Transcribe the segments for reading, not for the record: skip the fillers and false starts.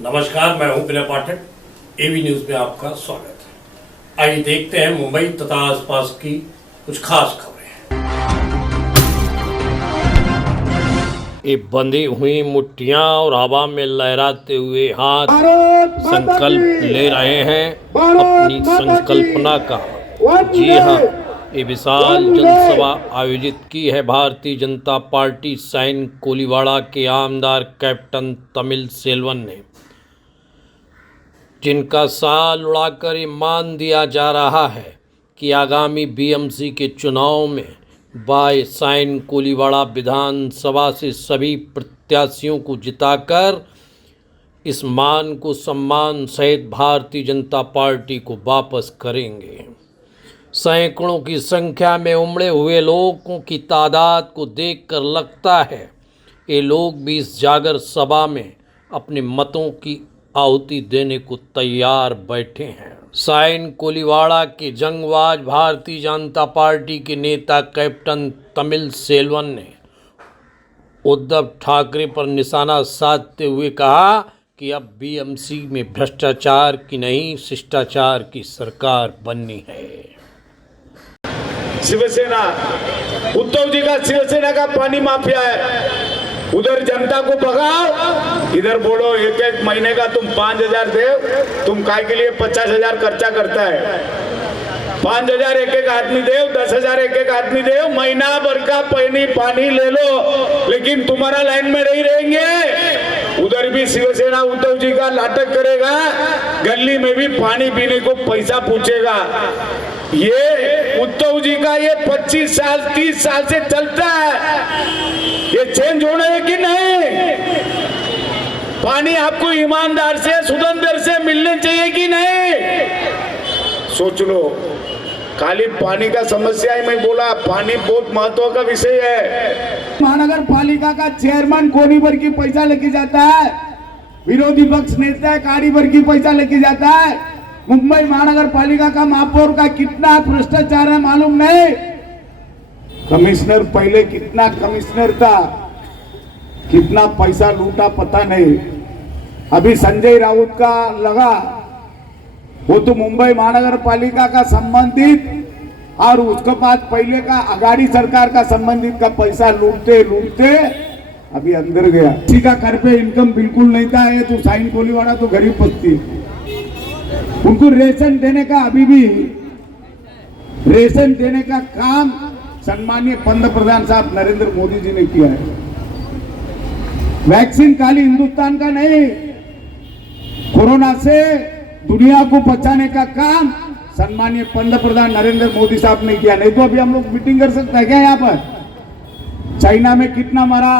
नमस्कार, मैं हूं विनय पाठक। एवी न्यूज में आपका स्वागत है। आइए देखते हैं मुंबई तथा आसपास की कुछ खास खबरें। ये बंधी हुई मुट्ठियां और हवा में लहराते हुए हाथ संकल्प ले रहे हैं अपनी संकल्पना का। जी हाँ, ये विशाल जनसभा आयोजित की है भारतीय जनता पार्टी साइन कोलीवाड़ा के आमदार कैप्टन तमिल सेल्वन ने, जिनका साल उड़ाकर ये मान दिया जा रहा है कि आगामी बीएमसी के चुनाव में बाय साइन कोलीवाड़ा विधानसभा से सभी प्रत्याशियों को जिताकर इस मान को सम्मान सहित भारतीय जनता पार्टी को वापस करेंगे। सैकड़ों की संख्या में उमड़े हुए लोगों की तादाद को देखकर लगता है ये लोग भी इस जागर सभा में अपने मतों की आहुति देने को तैयार बैठे हैं। साइन कोलीवाड़ा के जंगबाज भारतीय जनता पार्टी के नेता कैप्टन तमिल सेल्वन ने उद्धव ठाकरे पर निशाना साधते हुए कहा कि अब बीएमसी में भ्रष्टाचार की नहीं शिष्टाचार की सरकार बननी है। शिवसेना, उद्धव जी का शिवसेना का पानी माफिया है। उधर जनता को भगाओ, इधर बोलो एक एक महीने का तुम 5,000 दे, तुम काय के लिए 50,000 खर्चा करता है। 5,000 एक एक आदमी दे, 10,000 एक एक आदमी दे, महीना भर का पानी ले लो, लेकिन तुम्हारा लाइन में नहीं रहेंगे। उधर भी शिवसेना उद्धव जी का नाटक करेगा, गली में भी पानी पीने को पैसा पूछेगा। ये उद्धव जी का ये 25 साल 30 साल से चलता है, ये चेंज होना है कि नहीं? पानी आपको ईमानदार से सुदंदर से मिलने चाहिए कि नहीं? सोच लो। खाली पानी का समस्या ही मैं बोला, पानी बहुत महत्व का विषय है। महानगर पालिका का चेयरमैन कोनी भर की पैसा लेके जाता है, विरोधी पक्ष नेता काड़ी भर की पैसा लेके जाता है। मुंबई महानगर पालिका का महापौर का कितना भ्रष्टाचार है मालूम नहीं। कमिश्नर पहले कितना कमिश्नर था, कितना पैसा लूटा पता नहीं। अभी संजय राउत का लगा, वो तो मुंबई महानगर पालिका का संबंधित और उसके बाद पहले का अगाड़ी सरकार का संबंधित का पैसा लूटते लूटते अभी अंदर गया। किसी का घर पे इनकम बिल्कुल नहीं था, ये तो साइन कोलीवाड़ा तो गरीब बस्ती, उनको रेशन देने का अभी भी रेशन देने का काम सम्मानीय पंतप्रधान साहब नरेंद्र मोदी जी ने किया है। वैक्सीन खाली हिंदुस्तान का नहीं, कोरोना से दुनिया को बचाने का काम सम्मानीय पंतप्रधान नरेंद्र मोदी साहब ने किया। नहीं तो अभी हम लोग मीटिंग कर सकते हैं क्या? यहाँ पर चाइना में कितना मरा,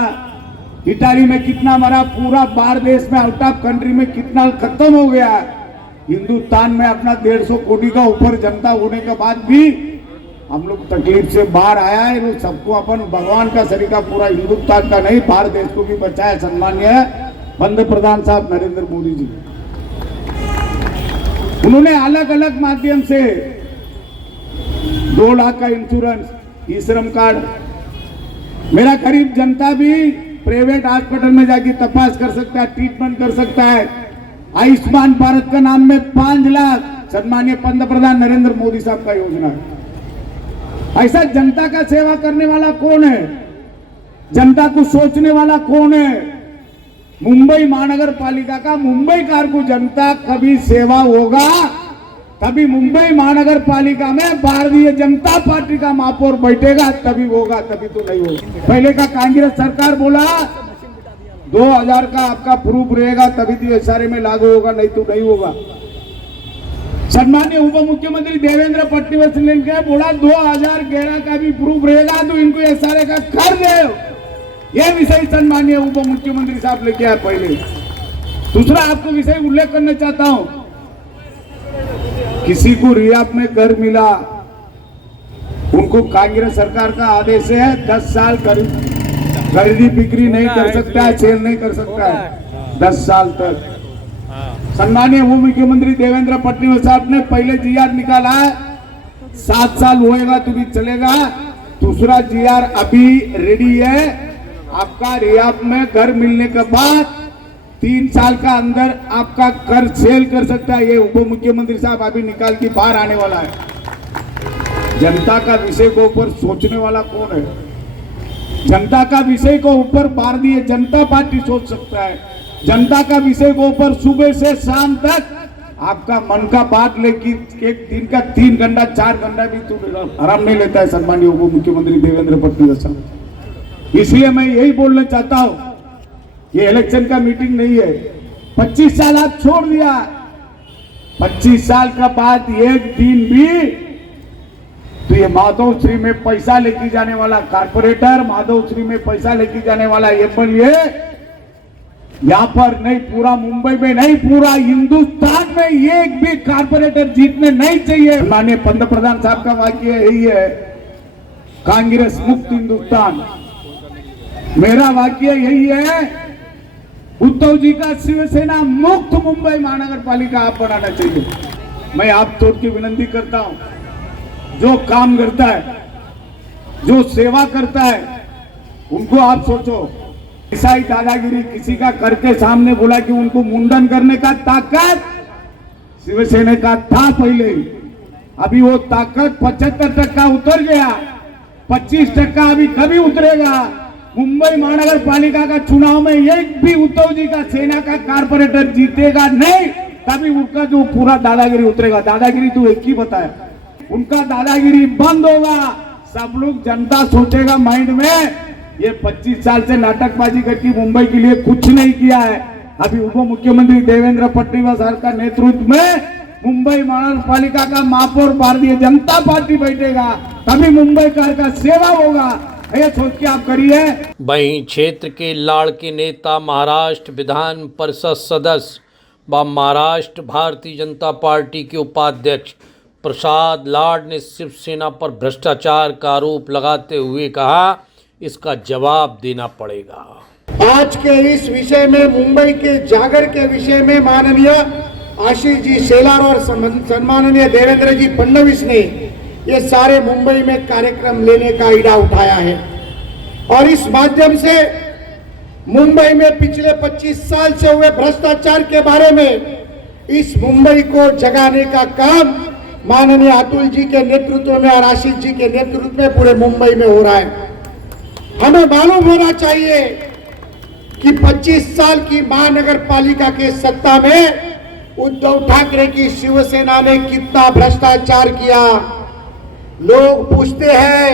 इटाली में कितना मरा, पूरा बाहर देश में आउट ऑफ कंट्री में कितना खत्म हो गया। हिंदुस्तान में अपना 150 कोटी का ऊपर जनता होने के बाद भी हम लोग तकलीफ से बाहर आया है। लोग सबको अपन भगवान का सरीका पूरा हिंदुस्तान का नहीं भारत देश को भी बचाया सम्मानीय पंतप्रधान साहब नरेंद्र मोदी जी। उन्होंने अलग अलग माध्यम से 2 लाख का इंश्योरेंस, ई श्रम कार्ड, मेरा गरीब जनता भी प्राइवेट हॉस्पिटल में जाके तपास कर सकता है, ट्रीटमेंट कर सकता है। आयुष्मान भारत का नाम में 5 लाख सम्मानीय पंतप्रधान नरेंद्र मोदी साहब का योजना है। ऐसा जनता का सेवा करने वाला कौन है? जनता को सोचने वाला कौन है? मुंबई महानगर पालिका का मुंबई कार को जनता कभी सेवा होगा तभी मुंबई महानगर पालिका में भारतीय जनता पार्टी का महापौर बैठेगा, तभी होगा, तभी तो नहीं होगा। पहले का कांग्रेस सरकार बोला 2000 का आपका प्रूफ रहेगा तभी तो एसआरए में लागू होगा, नहीं तो नहीं होगा। सम्मानीय उप मुख्यमंत्री देवेंद्र फडणवीस ने बोला 2011 का भी प्रूफ रहेगा तो इनको एसआरए का कर दे। यह विषय सम्मानीय उप मुख्यमंत्री साहब लेके आए। पहले दूसरा आपको विषय उल्लेख करना चाहता हूं, किसी को रियाब में घर मिला, उनको कांग्रेस सरकार का आदेश है 10 साल खरीदी बिक्री नहीं कर सकता है, सेल नहीं कर सकता है 10 साल तक। सम्मानीय उप मुख्यमंत्री देवेंद्र फडणवीस साहब ने पहले जीआर निकाला है, 7 साल होएगा तो भी चलेगा। दूसरा जीआर अभी रेडी है, आपका रियाब में घर मिलने के बाद 3 साल का अंदर आपका कर सेल कर सकता है। ये उप मुख्यमंत्री साहब अभी निकाल के बाहर आने वाला है। जनता का विषय को ऊपर सोचने वाला कौन है? जनता का विषय को ऊपर भारतीय जनता पार्टी सोच सकता है। जनता का विषय को ऊपर सुबह से शाम तक आपका मन का बात लेकिन एक दिन का 3 घंटा 4 घंटा भी तो आराम नहीं लेता है सम्मानीय उप मुख्यमंत्री देवेंद्र फडणवीस साहब। इसलिए मैं यही बोलना चाहता हूं, ये इलेक्शन का मीटिंग नहीं है। 25 साल आप छोड़ दिया, 25 साल का बाद एक दिन भी तो ये माधोश्री में पैसा लेके जाने वाला कारपोरेटर, माधोश्री में पैसा लेके जाने वाला एमएलए यहाँ पर नहीं, पूरा मुंबई में नहीं, पूरा हिंदुस्तान में एक भी कारपोरेटर जीतने नहीं चाहिए। माननीय पंतप्रधान साहब का वाक्य यही है, कांग्रेस मुक्त हिंदुस्तान। मेरा वाक्य यही है, उद्धव जी का शिवसेना मुक्त मुंबई महानगर पालिका आप बनाना चाहिए। मैं आप तोड़ की विनती करता हूं, जो काम करता है, जो सेवा करता है, उनको आप सोचो। ऐसा ही दादागिरी किसी का करके सामने बोला कि उनको मुंडन करने का ताकत शिवसेना का था पहले, अभी वो ताकत 75% उतर गया, 25% अभी कभी उतरेगा। मुंबई महानगर पालिका का चुनाव में एक भी उद्धव जी का सेना का कारपोरेटर जीतेगा नहीं, तभी उनका जो पूरा दादागिरी उतरेगा। दादागिरी तो एक ही बताया, उनका दादागिरी बंद होगा। सब लोग जनता सोचेगा माइंड में, ये 25 साल से नाटकबाजी करके मुंबई के लिए कुछ नहीं किया है। अभी उप मुख्यमंत्री देवेंद्र फडणवीस सर का नेतृत्व में मुंबई महानगर पालिका का महापौर भारतीय जनता पार्टी बैठेगा, तभी मुंबई का सेवा होगा। ये सोच के आप करिए। वहीं क्षेत्र के लाड़के नेता महाराष्ट्र विधान परिषद सदस्य व महाराष्ट्र भारतीय जनता पार्टी के उपाध्यक्ष प्रसाद लाड ने शिवसेना पर भ्रष्टाचार का आरोप लगाते हुए कहा, इसका जवाब देना पड़ेगा। आज के इस विषय में, मुंबई के जागर के विषय में माननीय आशीष जी शेलार और सम्माननीय देवेंद्र जी फडणवीस ने ये सारे मुंबई में कार्यक्रम लेने का इड़ा उठाया है और इस माध्यम से मुंबई में पिछले 25 साल से हुए भ्रष्टाचार के बारे में इस मुंबई को जगाने का काम माननीय अतुल जी के नेतृत्व में और आशीष जी के नेतृत्व में पूरे मुंबई में हो रहा है। हमें मालूम होना चाहिए कि 25 साल की महानगर पालिका के सत्ता में उद्धव ठाकरे की शिवसेना ने कितना भ्रष्टाचार किया। लोग पूछते हैं,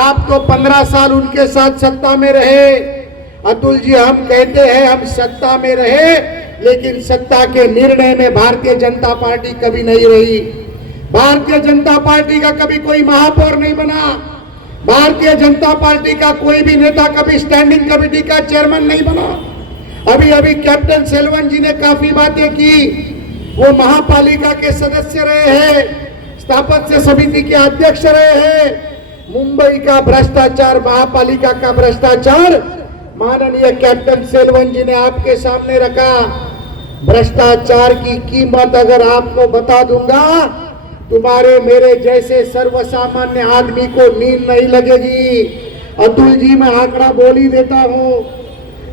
आप तो 15 साल उनके साथ सत्ता में रहे। अतुल जी, हम कहते हैं हम सत्ता में रहे, लेकिन सत्ता के निर्णय में भारतीय जनता पार्टी कभी नहीं रही। भारतीय जनता पार्टी का कभी कोई महापौर नहीं बना। भारतीय जनता पार्टी का कोई भी नेता कभी स्टैंडिंग कमेटी का चेयरमैन नहीं बना। अभी अभी कैप्टन सेल्वन जी ने काफी बातें की, वो महापालिका के सदस्य रहे हैं, स्थापत्य समिति के अध्यक्ष रहे हैं। मुंबई का भ्रष्टाचार, महापालिका का भ्रष्टाचार माननीय कैप्टन सेल्वन जी ने आपके सामने रखा। भ्रष्टाचार की कीमत अगर आपको बता दूंगा, तुम्हारे मेरे जैसे सर्वसामान्य आदमी को नींद नहीं लगेगी। अतुल जी, मैं आंकड़ा बोल ही देता हूँ,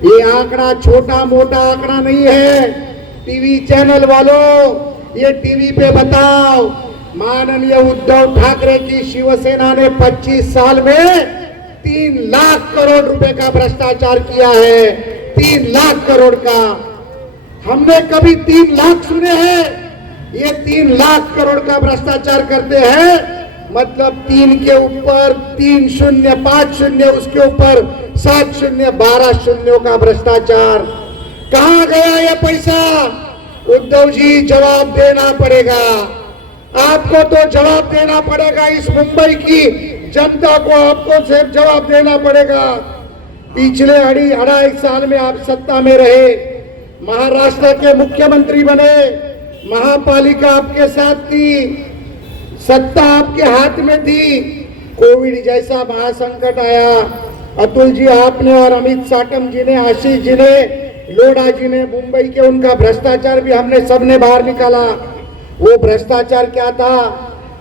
ये आंकड़ा छोटा मोटा आंकड़ा नहीं है। टीवी चैनल वालों, ये टीवी पे बताओ, माननीय उद्धव ठाकरे की शिवसेना ने 25 साल में 3 लाख करोड़ रुपए का भ्रष्टाचार किया है। 3 लाख करोड़ का। हमने कभी 3 लाख सुने हैं? ये 3 लाख करोड़ का भ्रष्टाचार करते हैं, मतलब 3 के ऊपर 3 शून्य, 5 शून्य, उसके ऊपर 7 शून्य, 12 शून्यों का भ्रष्टाचार। कहां गया ये पैसा? उद्धव जी, जवाब देना पड़ेगा आपको, तो जवाब देना पड़ेगा। इस मुंबई की जनता को आपको सिर्फ जवाब देना पड़ेगा। पिछले 2.5 साल में आप सत्ता में रहे, महाराष्ट्र के मुख्यमंत्री बने, महापालिका आपके साथ थी, सत्ता आपके हाथ में थी। कोविड जैसा महासंकट आया, अतुल जी आपने और अमित साटम जी ने, आशीष जी ने, लोढ़ा जी ने, मुंबई के उनका भ्रष्टाचार भी हमने सबने बाहर निकाला। वो भ्रष्टाचार क्या था?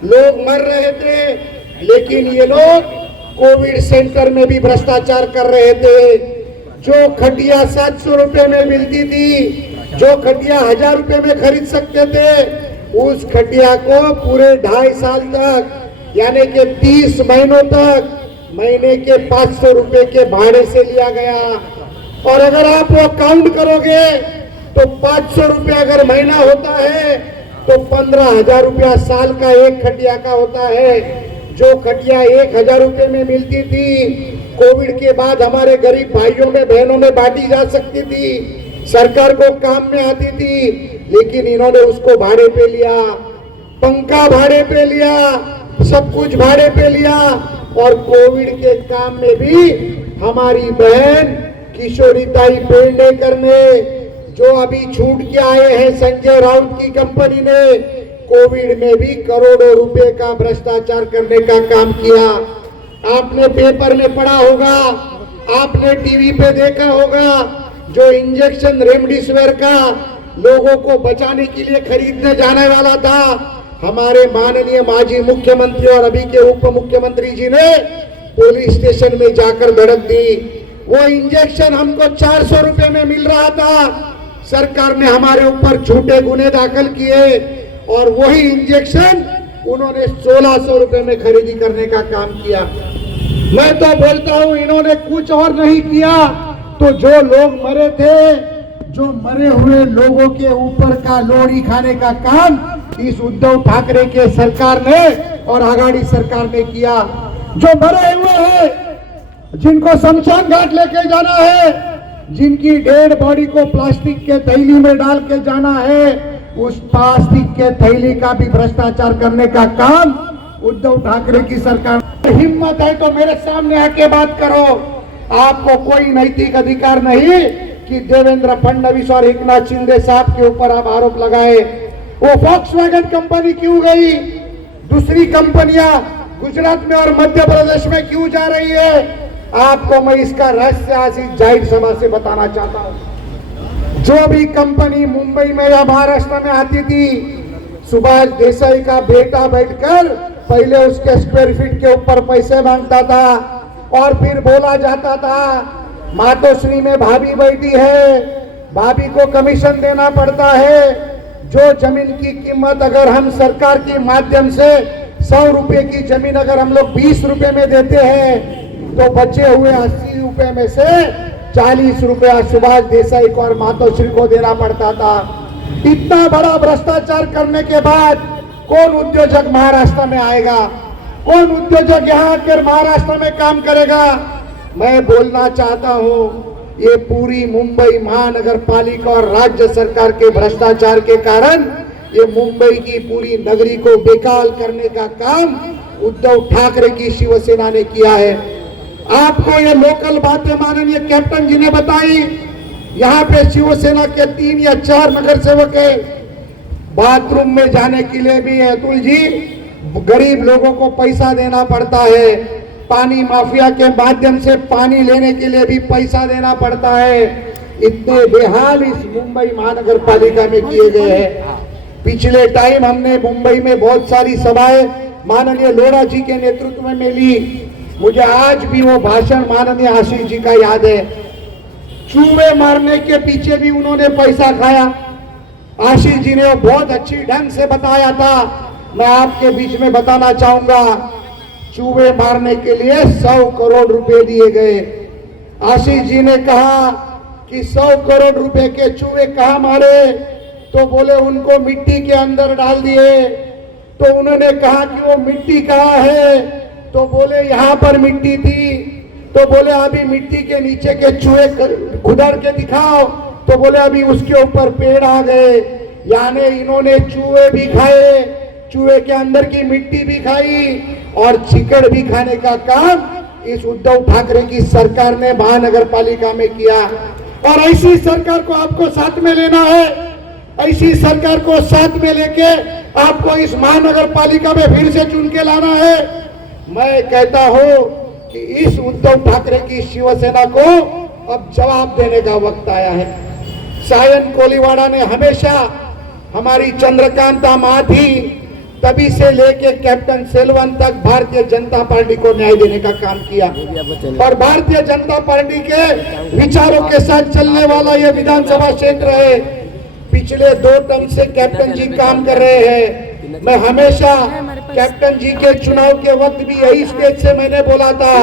लोग मर रहे थे, लेकिन ये लोग कोविड सेंटर में भी भ्रष्टाचार कर रहे थे। जो खटिया 700 रुपए में मिलती थी, जो खटिया 1000 रुपए में खरीद सकते थे, उस खटिया को पूरे 2.5 साल तक यानी कि 30 महीनों तक महीने के 500 रुपए के भाड़े से लिया गया। और अगर आप वो काउंट करोगे तो 500 रुपए अगर महीना होता है तो 15,000 रुपया साल का एक खटिया का होता है। जो खटिया 1,000 रुपए में मिलती थी, कोविड के बाद हमारे गरीब भाइयों में बहनों में बांटी जा सकती थी, सरकार को काम में आती थी, लेकिन इन्होंने उसको भाड़े पे लिया, पंखा भाड़े पे लिया, सब कुछ भाड़े पे लिया। और कोविड के काम में भी हमारी बहन किशोरीताई पेडनेकर ने, जो अभी छूट के आए हैं संजय राउत की कंपनी ने, कोविड में भी करोड़ों रुपए का भ्रष्टाचार करने का काम किया। आपने पेपर में पढ़ा होगा, आपने टीवी पे देखा होगा, जो इंजेक्शन रेमडेसिविर का लोगों को बचाने के लिए खरीदने जाने वाला था, हमारे माननीय माजी मुख्यमंत्री और अभी के उप मुख्यमंत्री जी ने पुलिस स्टेशन में जाकर धड़क दी। वो इंजेक्शन हमको 400 रुपए में मिल रहा था, सरकार ने हमारे ऊपर झूठे गुने दाखिल किए और वही इंजेक्शन उन्होंने 1600 रुपए में खरीदी करने का काम किया। मैं तो बोलता हूं, इन्होंने कुछ और नहीं किया तो जो लोग मरे थे, जो मरे हुए लोगों के ऊपर का लोहड़ी खाने का काम इस उद्धव ठाकरे के सरकार ने और आघाड़ी सरकार ने किया। जो मरे हुए हैं, जिनको शमशान घाट लेके जाना है, जिनकी डेड बॉडी को प्लास्टिक के थैली में डाल के जाना है, उस प्लास्टिक के थैली का भी भ्रष्टाचार करने का काम उद्धव ठाकरे की सरकार। हिम्मत है तो मेरे सामने आके बात करो। आपको कोई नैतिक अधिकार नहीं कि देवेंद्र फडणवीस और एकनाथ शिंदे साहब के ऊपर आप आरोप लगाए। वो वॉक्सवैगन कंपनी क्यों गई, दूसरी कंपनियां गुजरात में और मध्य प्रदेश में क्यों जा रही है, आपको मैं इसका रहस्य आज इस जाहिर सभा से बताना चाहता हूं। जो भी कंपनी मुंबई में या महाराष्ट्र में आती थी, सुभाष देसाई का बेटा बैठकर पहले उसके स्क्वायर फीट के ऊपर पैसे मांगता था और फिर बोला जाता था मातोश्री में भाभी बैठी है, भाभी को कमीशन देना पड़ता है। जो जमीन की कीमत अगर हम सरकार के माध्यम से 100 रुपए की जमीन अगर हम लोग 20 रुपए में देते हैं तो बचे हुए 80 रुपए में से 40 रुपया सुभाष देसाई को और मातोश्री को देना पड़ता था। इतना बड़ा भ्रष्टाचार करने के बाद कौन उद्योजक महाराष्ट्र में आएगा, कौन उद्योजक यहाँ आकर महाराष्ट्र में काम करेगा। मैं बोलना चाहता हूँ, ये पूरी मुंबई महानगर पालिका और राज्य सरकार के भ्रष्टाचार के कारण ये मुंबई की पूरी नगरी को बेकाल करने का काम उद्धव ठाकरे की शिवसेना ने किया है। आपको ये लोकल बातें माननीय कैप्टन जी ने बताई। यहाँ पे शिवसेना के 3 या 4 नगर सेवक है। बाथरूम में जाने के लिए भी अतुल जी गरीब लोगों को पैसा देना पड़ता है, पानी माफिया के माध्यम से पानी लेने के लिए भी पैसा देना पड़ता है। इतने बेहाल इस मुंबई महानगर पालिका में किए गए हैं। पिछले टाइम हमने मुंबई में बहुत सारी सभाएं माननीय लोढ़ा जी के नेतृत्व में ली। मुझे आज भी वो भाषण माननीय आशीष जी का याद है। चूहे मारने के पीछे भी उन्होंने पैसा खाया। आशीष जी ने वो बहुत अच्छी ढंग से बताया था। मैं आपके बीच में बताना चाहूंगा, चूहे मारने के लिए 100 करोड़ रुपए दिए गए। आशीष जी ने कहा कि 100 करोड़ रुपए के चूहे कहाँ मारे, तो बोले उनको मिट्टी के अंदर डाल दिए। तो उन्होंने कहा कि वो मिट्टी कहाँ है, तो बोले यहाँ पर मिट्टी थी। तो बोले अभी मिट्टी के नीचे के चूहे खुदाड़ के दिखाओ, तो बोले अभी उसके ऊपर पेड़ आ गए। यानी इन्होंने चूहे भी खाए, चूहे के अंदर की मिट्टी भी खाई और चिकड़ भी खाने का काम इस उद्धव ठाकरे की सरकार ने महानगर पालिका में किया। और ऐसी सरकार को आपको साथ में लेना है, ऐसी सरकार को साथ में लेके आपको इस महानगर पालिका में फिर से चुन के लाना है। मैं कहता हूं कि इस उद्धव ठाकरे की शिवसेना को अब जवाब देने का वक्त आया है। सायन कोलीवाड़ा ने हमेशा हमारी चंद्रकांता माथी तभी से लेके कैप्टन सेल्वन तक भारतीय जनता पार्टी को न्याय देने का काम किया और भारतीय जनता पार्टी के विचारों के साथ चलने वाला यह विधानसभा क्षेत्र है। पिछले 2 टर्म से कैप्टन जी काम कर रहे हैं। मैं हमेशा कैप्टन जी के चुनाव के वक्त भी यही स्टेज से मैंने बोला था,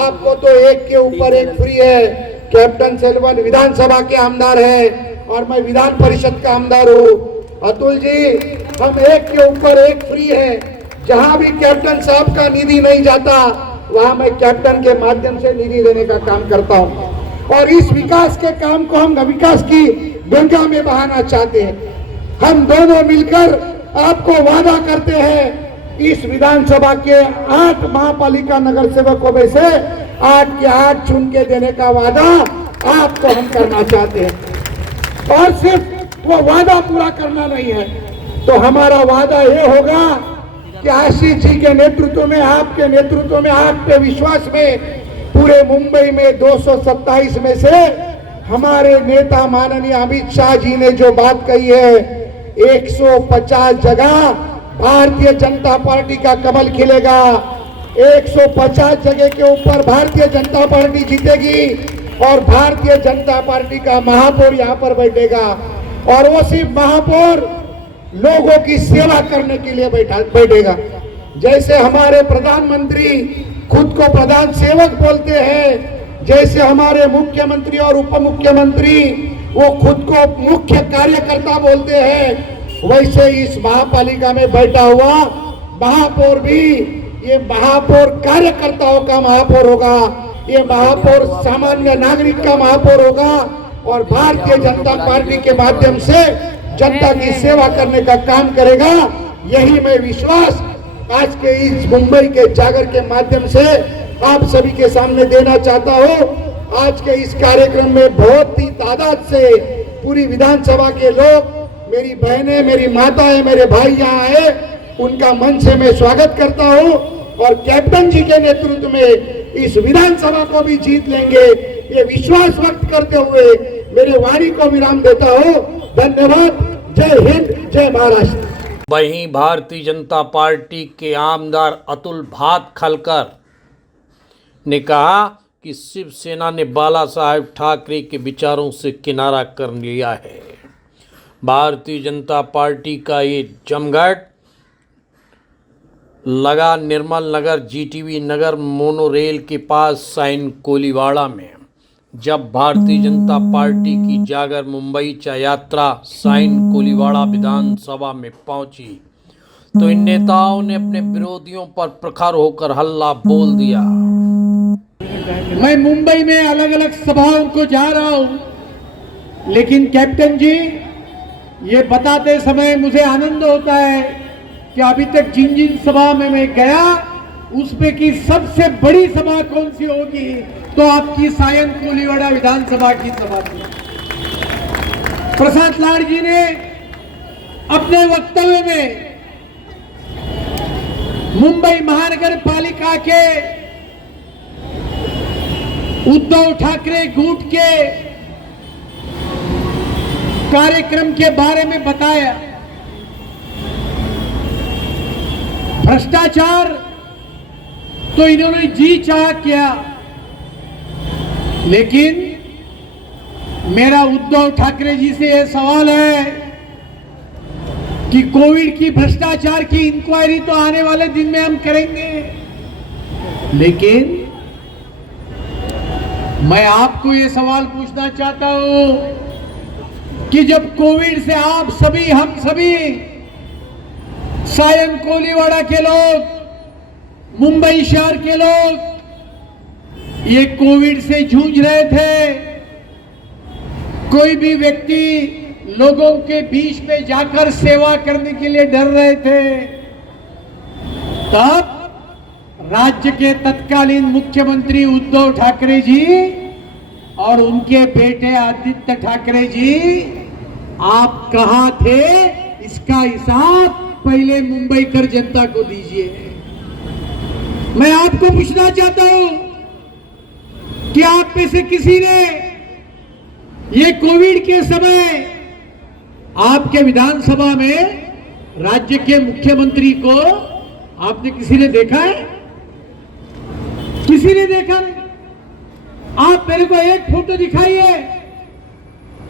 आपको तो एक के ऊपर एक फ्री है। कैप्टन सेल्वन विधानसभा के आमदार है और मैं विधान परिषद का आमदार हूँ। अतुल जी, हम एक के ऊपर एक फ्री है। जहां भी कैप्टन साहब का निधि नहीं जाता वहां मैं कैप्टन के माध्यम से निधि देने का काम करता हूं और इस विकास के काम को हम विकास की गंगा में बहाना चाहते हैं। हम दोनों मिलकर आपको वादा करते हैं, इस विधानसभा के 8 महापालिका नगर सेवकों में से 8 के 8 चुन के देने का वादा आपको हम करना चाहते हैं और सिर्फ वो वादा पूरा करना नहीं है तो हमारा वादा ये होगा कि आशीष जी के नेतृत्व में, आपके नेतृत्व में, आपके विश्वास में पूरे मुंबई में 227 में से हमारे नेता माननीय अमित शाह जी ने जो बात कही है, 150 जगह भारतीय जनता पार्टी का कमल खिलेगा। 150 जगह के ऊपर भारतीय जनता पार्टी जीतेगी और भारतीय जनता पार्टी का महापौर यहाँ पर बैठेगा और वो सिर्फ महापौर लोगों की सेवा करने के लिए बैठेगा। जैसे हमारे प्रधानमंत्री खुद को प्रधान सेवक बोलते हैं, जैसे हमारे मुख्यमंत्री और उप मुख्यमंत्री वो खुद को मुख्य कार्यकर्ता बोलते हैं, वैसे इस महापालिका में बैठा हुआ महापौर भी ये महापौर कार्यकर्ताओं का महापौर होगा, ये महापौर सामान्य नागरिक का महापौर होगा और भारतीय जनता पार्टी के माध्यम से जनता की सेवा करने का काम करेगा। यही मैं विश्वास आज के इस मुंबई के जागर के माध्यम से आप सभी के सामने देना चाहता हूं। आज के इस कार्यक्रम में बहुत ही तादाद से पूरी विधानसभा के लोग, मेरी बहनें, मेरी माताएं, मेरे भाई यहाँ आए, उनका मन से मैं स्वागत करता हूं और कैप्टन जी के नेतृत्व में इस विधानसभा को भी जीत लेंगे, ये विश्वास व्यक्त करते हुए मेरे वाणी को विराम देता हूं। धन्यवाद। जय हिंद, जय महाराष्ट्र। वहीं भारतीय जनता पार्टी के आमदार अतुल भातखलकर ने कहा कि शिवसेना ने बाला साहेब ठाकरे के विचारों से किनारा कर लिया है। भारतीय जनता पार्टी का ये जमघट लगा निर्मल नगर जीटीवी नगर मोनोरेल के पास साइन कोलीवाड़ा में। जब भारतीय जनता पार्टी की जागर मुंबई चा यात्रा साइन कोलीवाड़ा विधानसभा में पहुंची तो इन नेताओं ने अपने विरोधियों पर प्रखर होकर हल्ला बोल दिया। मैं मुंबई में अलग अलग सभाओं को जा रहा हूं, लेकिन कैप्टन जी ये बताते समय मुझे आनंद होता है कि अभी तक जिन जिन सभा में मैं गया उसमें की सबसे बड़ी सभा कौन सी होगी तो आपकी सायन कोलीवाड़ा विधानसभा की सभा थी। प्रसाद लाड जी ने अपने वक्तव्य में मुंबई महानगर पालिका के उद्धव ठाकरे गुट के कार्यक्रम के बारे में बताया। भ्रष्टाचार तो इन्होंने जी चाह किया, लेकिन मेरा उद्धव ठाकरे जी से यह सवाल है कि कोविड की भ्रष्टाचार की इंक्वायरी तो आने वाले दिन में हम करेंगे, लेकिन मैं आपको ये सवाल पूछना चाहता हूं कि जब कोविड से आप सभी, हम सभी सायन कोलीवाड़ा के लोग, मुंबई शहर के लोग ये कोविड से जूझ रहे थे, कोई भी व्यक्ति लोगों के बीच में जाकर सेवा करने के लिए डर रहे थे, तब राज्य के तत्कालीन मुख्यमंत्री उद्धव ठाकरे जी और उनके बेटे आदित्य ठाकरे जी, आप कहां थे इसका हिसाब पहले मुंबई कर जनता को दीजिए। मैं आपको पूछना चाहता हूं कि आप में से किसी ने ये कोविड के समय आपके विधानसभा में राज्य के मुख्यमंत्री को आपने किसी ने देखा है? किसी ने देखा नहीं। आप मेरे को एक फोटो दिखाइए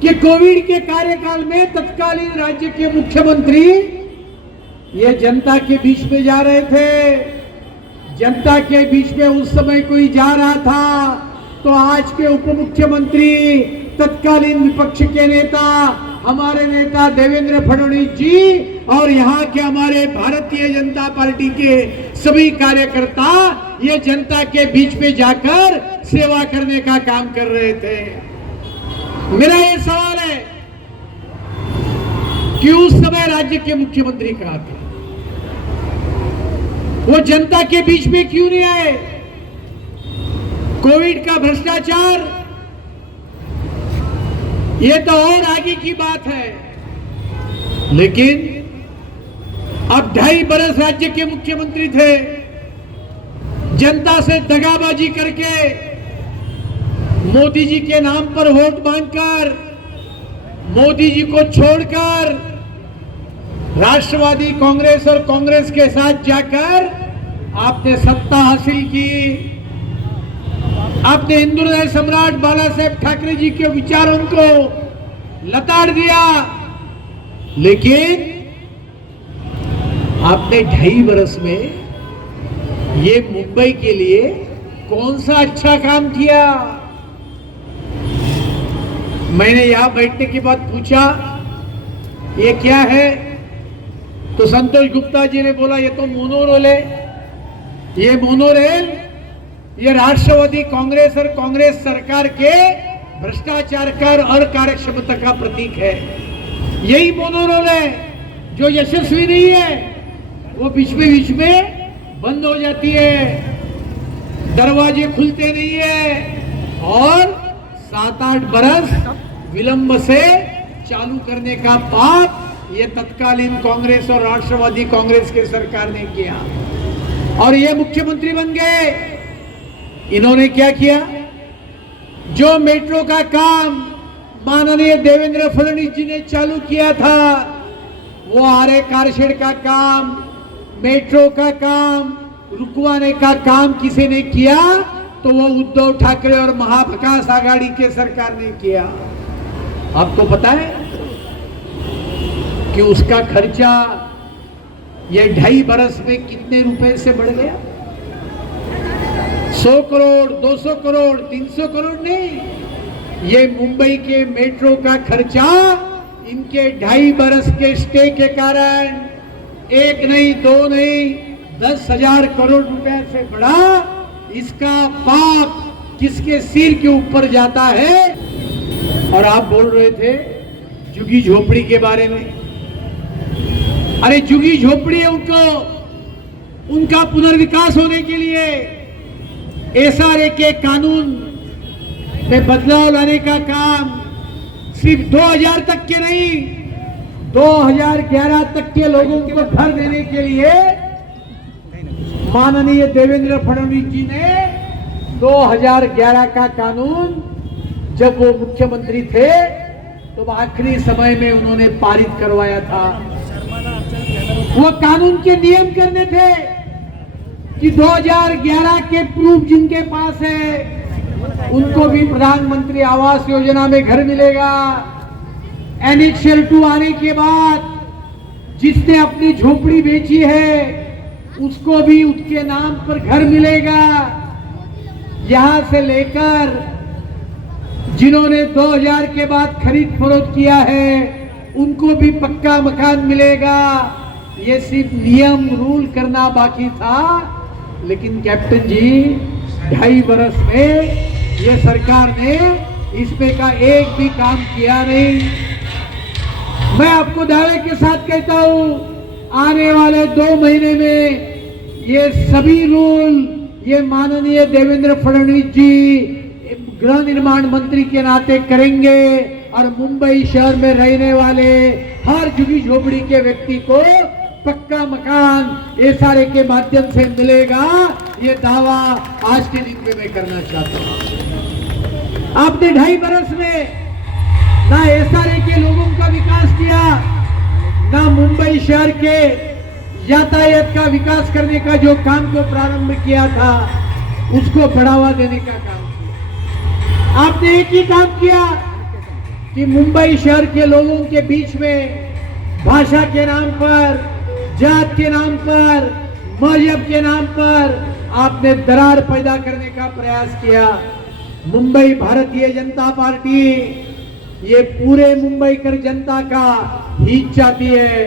कि कोविड के कार्यकाल में तत्कालीन राज्य के मुख्यमंत्री ये जनता के बीच में जा रहे थे। जनता के बीच में उस समय कोई जा रहा था तो आज के उप मुख्यमंत्री तत्कालीन विपक्ष के नेता हमारे नेता देवेंद्र फडणवीस जी और यहाँ के हमारे भारतीय जनता पार्टी के सभी कार्यकर्ता ये जनता के बीच में जाकर सेवा करने का काम कर रहे थे। मेरा ये सवाल है कि उस समय राज्य के मुख्यमंत्री कहाँ थे? वो जनता के बीच में क्यों नहीं आए? कोविड का भ्रष्टाचार ये तो और आगे की बात है, लेकिन अब 2.5 बरस राज्य के मुख्यमंत्री थे। जनता से दगाबाजी करके मोदी जी के नाम पर वोट मांगकर मोदी जी को छोड़कर राष्ट्रवादी कांग्रेस और कांग्रेस के साथ जाकर आपने सत्ता हासिल की। आपने हिंदू हृदय सम्राट बाला साहेब ठाकरे जी के विचारों को लताड़ दिया, लेकिन आपने 2.5 बरस में ये मुंबई के लिए कौन सा अच्छा काम किया? मैंने यहां बैठने के बाद पूछा ये क्या है, तो संतोष गुप्ता जी ने बोला ये तो मोनोरेल है। ये मोनोरेल ये राष्ट्रवादी कांग्रेस और कांग्रेस सरकार के भ्रष्टाचार कर और कार्यक्षमता का प्रतीक है। यही मोनोरेल है जो यशस्वी नहीं है, वो बीच में बंद हो जाती है, दरवाजे खुलते नहीं है और 7-8 बरस विलंब से चालू करने का पाप ये तत्कालीन कांग्रेस और राष्ट्रवादी कांग्रेस के सरकार ने किया और ये मुख्यमंत्री बन गए। इन्होंने क्या किया? जो मेट्रो का काम माननीय देवेंद्र फडणवीस जी ने चालू किया था, वो आरे कारशेड का काम, मेट्रो का काम रुकवाने का काम किसी ने किया तो वो उद्धव ठाकरे और महाविकास आघाड़ी के सरकार ने किया। आपको पता है कि उसका खर्चा ये 2.5 बरस में कितने रुपए से बढ़ गया? 100 करोड़, 200 करोड़, 300 करोड़ नहीं। ये मुंबई के मेट्रो का खर्चा इनके 2.5 बरस के स्टे के कारण 1 नहीं 2 नहीं 10,000 करोड़ रुपए से बढ़ा। इसका पाप किसके सिर के ऊपर जाता है? और आप बोल रहे थे झुग्गी झोपड़ी के बारे में। अरे झुग्गी झोपड़ियों को उनका पुनर्विकास होने के लिए एसआरए के कानून में बदलाव लाने का काम सिर्फ 2000 तक के नहीं 2011 तक के लोगों को घर देने के लिए माननीय देवेंद्र फडणवीस जी ने 2011 का कानून जब वो मुख्यमंत्री थे तो आखिरी समय में उन्होंने पारित करवाया था। वो कानून के नियम करने थे कि 2011 के प्रूफ जिनके पास है उनको भी प्रधानमंत्री आवास योजना में घर मिलेगा। एनेक्शियल 2 आने के बाद जिसने अपनी झोपड़ी बेची है उसको भी उसके नाम पर घर मिलेगा। यहां से लेकर जिन्होंने 2000 के बाद खरीद फरोख्त किया है उनको भी पक्का मकान मिलेगा। ये सिर्फ नियम रूल करना बाकी था, लेकिन कैप्टन जी 2.5 बरस में ये सरकार ने इसमें का एक भी काम किया नहीं। मैं आपको दावे के साथ कहता हूं आने वाले 2 महीने में ये सभी रूल ये माननीय देवेंद्र फडणवीस जी गृह निर्माण मंत्री के नाते करेंगे और मुंबई शहर में रहने वाले हर झुग्गी झोपड़ी के व्यक्ति को पक्का मकान एसआरए के माध्यम से मिलेगा। ये दावा आज के दिन में मैं करना चाहता हूं। आपने 2.5 बरस में ना एसआरए के लोगों का विकास किया, ना मुंबई शहर के यातायात का विकास करने का जो काम को प्रारंभ किया था, उसको बढ़ावा देने का काम किया। आपने एक ही काम किया कि मुंबई शहर के लोगों के बीच में भाषा के नाम पर, जात के नाम पर, मजहब के नाम पर आपने दरार पैदा करने का प्रयास किया। मुंबई भारतीय जनता पार्टी ये पूरे मुंबई कर जनता का हित चाहती है।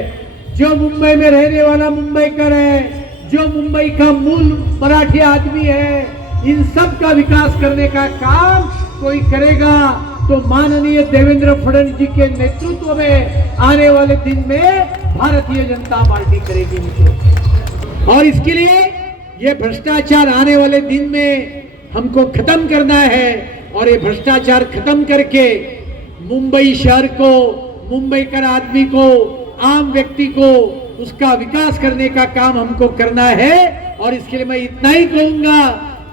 जो मुंबई में रहने वाला मुंबईकर है, जो मुंबई का मूल मराठी आदमी है, इन सब का विकास करने का काम कोई करेगा तो माननीय देवेंद्र फडणवीस जी के नेतृत्व में आने वाले दिन में भारतीय जनता पार्टी करेगी मित्रों। और इसके लिए ये भ्रष्टाचार आने वाले दिन में हमको खत्म करना है और ये भ्रष्टाचार खत्म करके मुंबई शहर को, मुंबई कर आदमी को, आम व्यक्ति को उसका विकास करने का काम हमको करना है। और इसके लिए मैं इतना ही कहूंगा,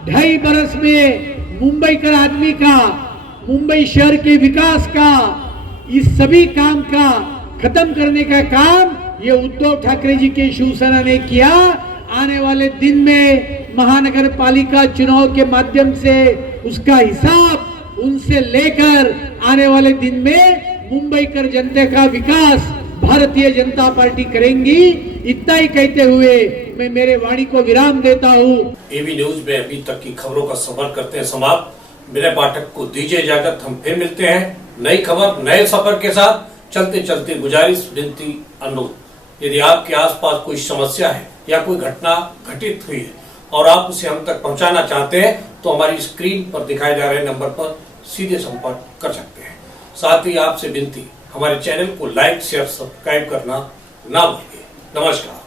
2.5 बरस में मुंबई कर आदमी का, मुंबई शहर के विकास का, इस सभी काम का खत्म करने का काम ये उद्धव ठाकरे जी के शिवसेना ने किया। आने वाले दिन में महानगर पालिका चुनाव के माध्यम से उसका हिसाब उनसे लेकर आने वाले दिन में मुंबई कर जनता का विकास भारतीय जनता पार्टी करेंगी। इतना ही कहते हुए मैं मेरे वाणी को विराम देता हूँ। एबी न्यूज में अभी तक की खबरों का सफर करते हैं समाप्त। मेरे पाठक को दीजिए इजाजत, हम फिर मिलते हैं नई खबर नए सफर के साथ। चलते चलते गुजारिश, विनती, अनुरोध, यदि आपके आसपास कोई समस्या है या कोई घटना घटित हुई है और आप उसे हम तक पहुंचाना चाहते हैं तो हमारी स्क्रीन पर दिखाए जा रहे नंबर पर सीधे संपर्क कर सकते हैं। साथ ही आपसे विनती, हमारे चैनल को लाइक, शेयर, सब्सक्राइब करना ना भूलिए। नमस्कार।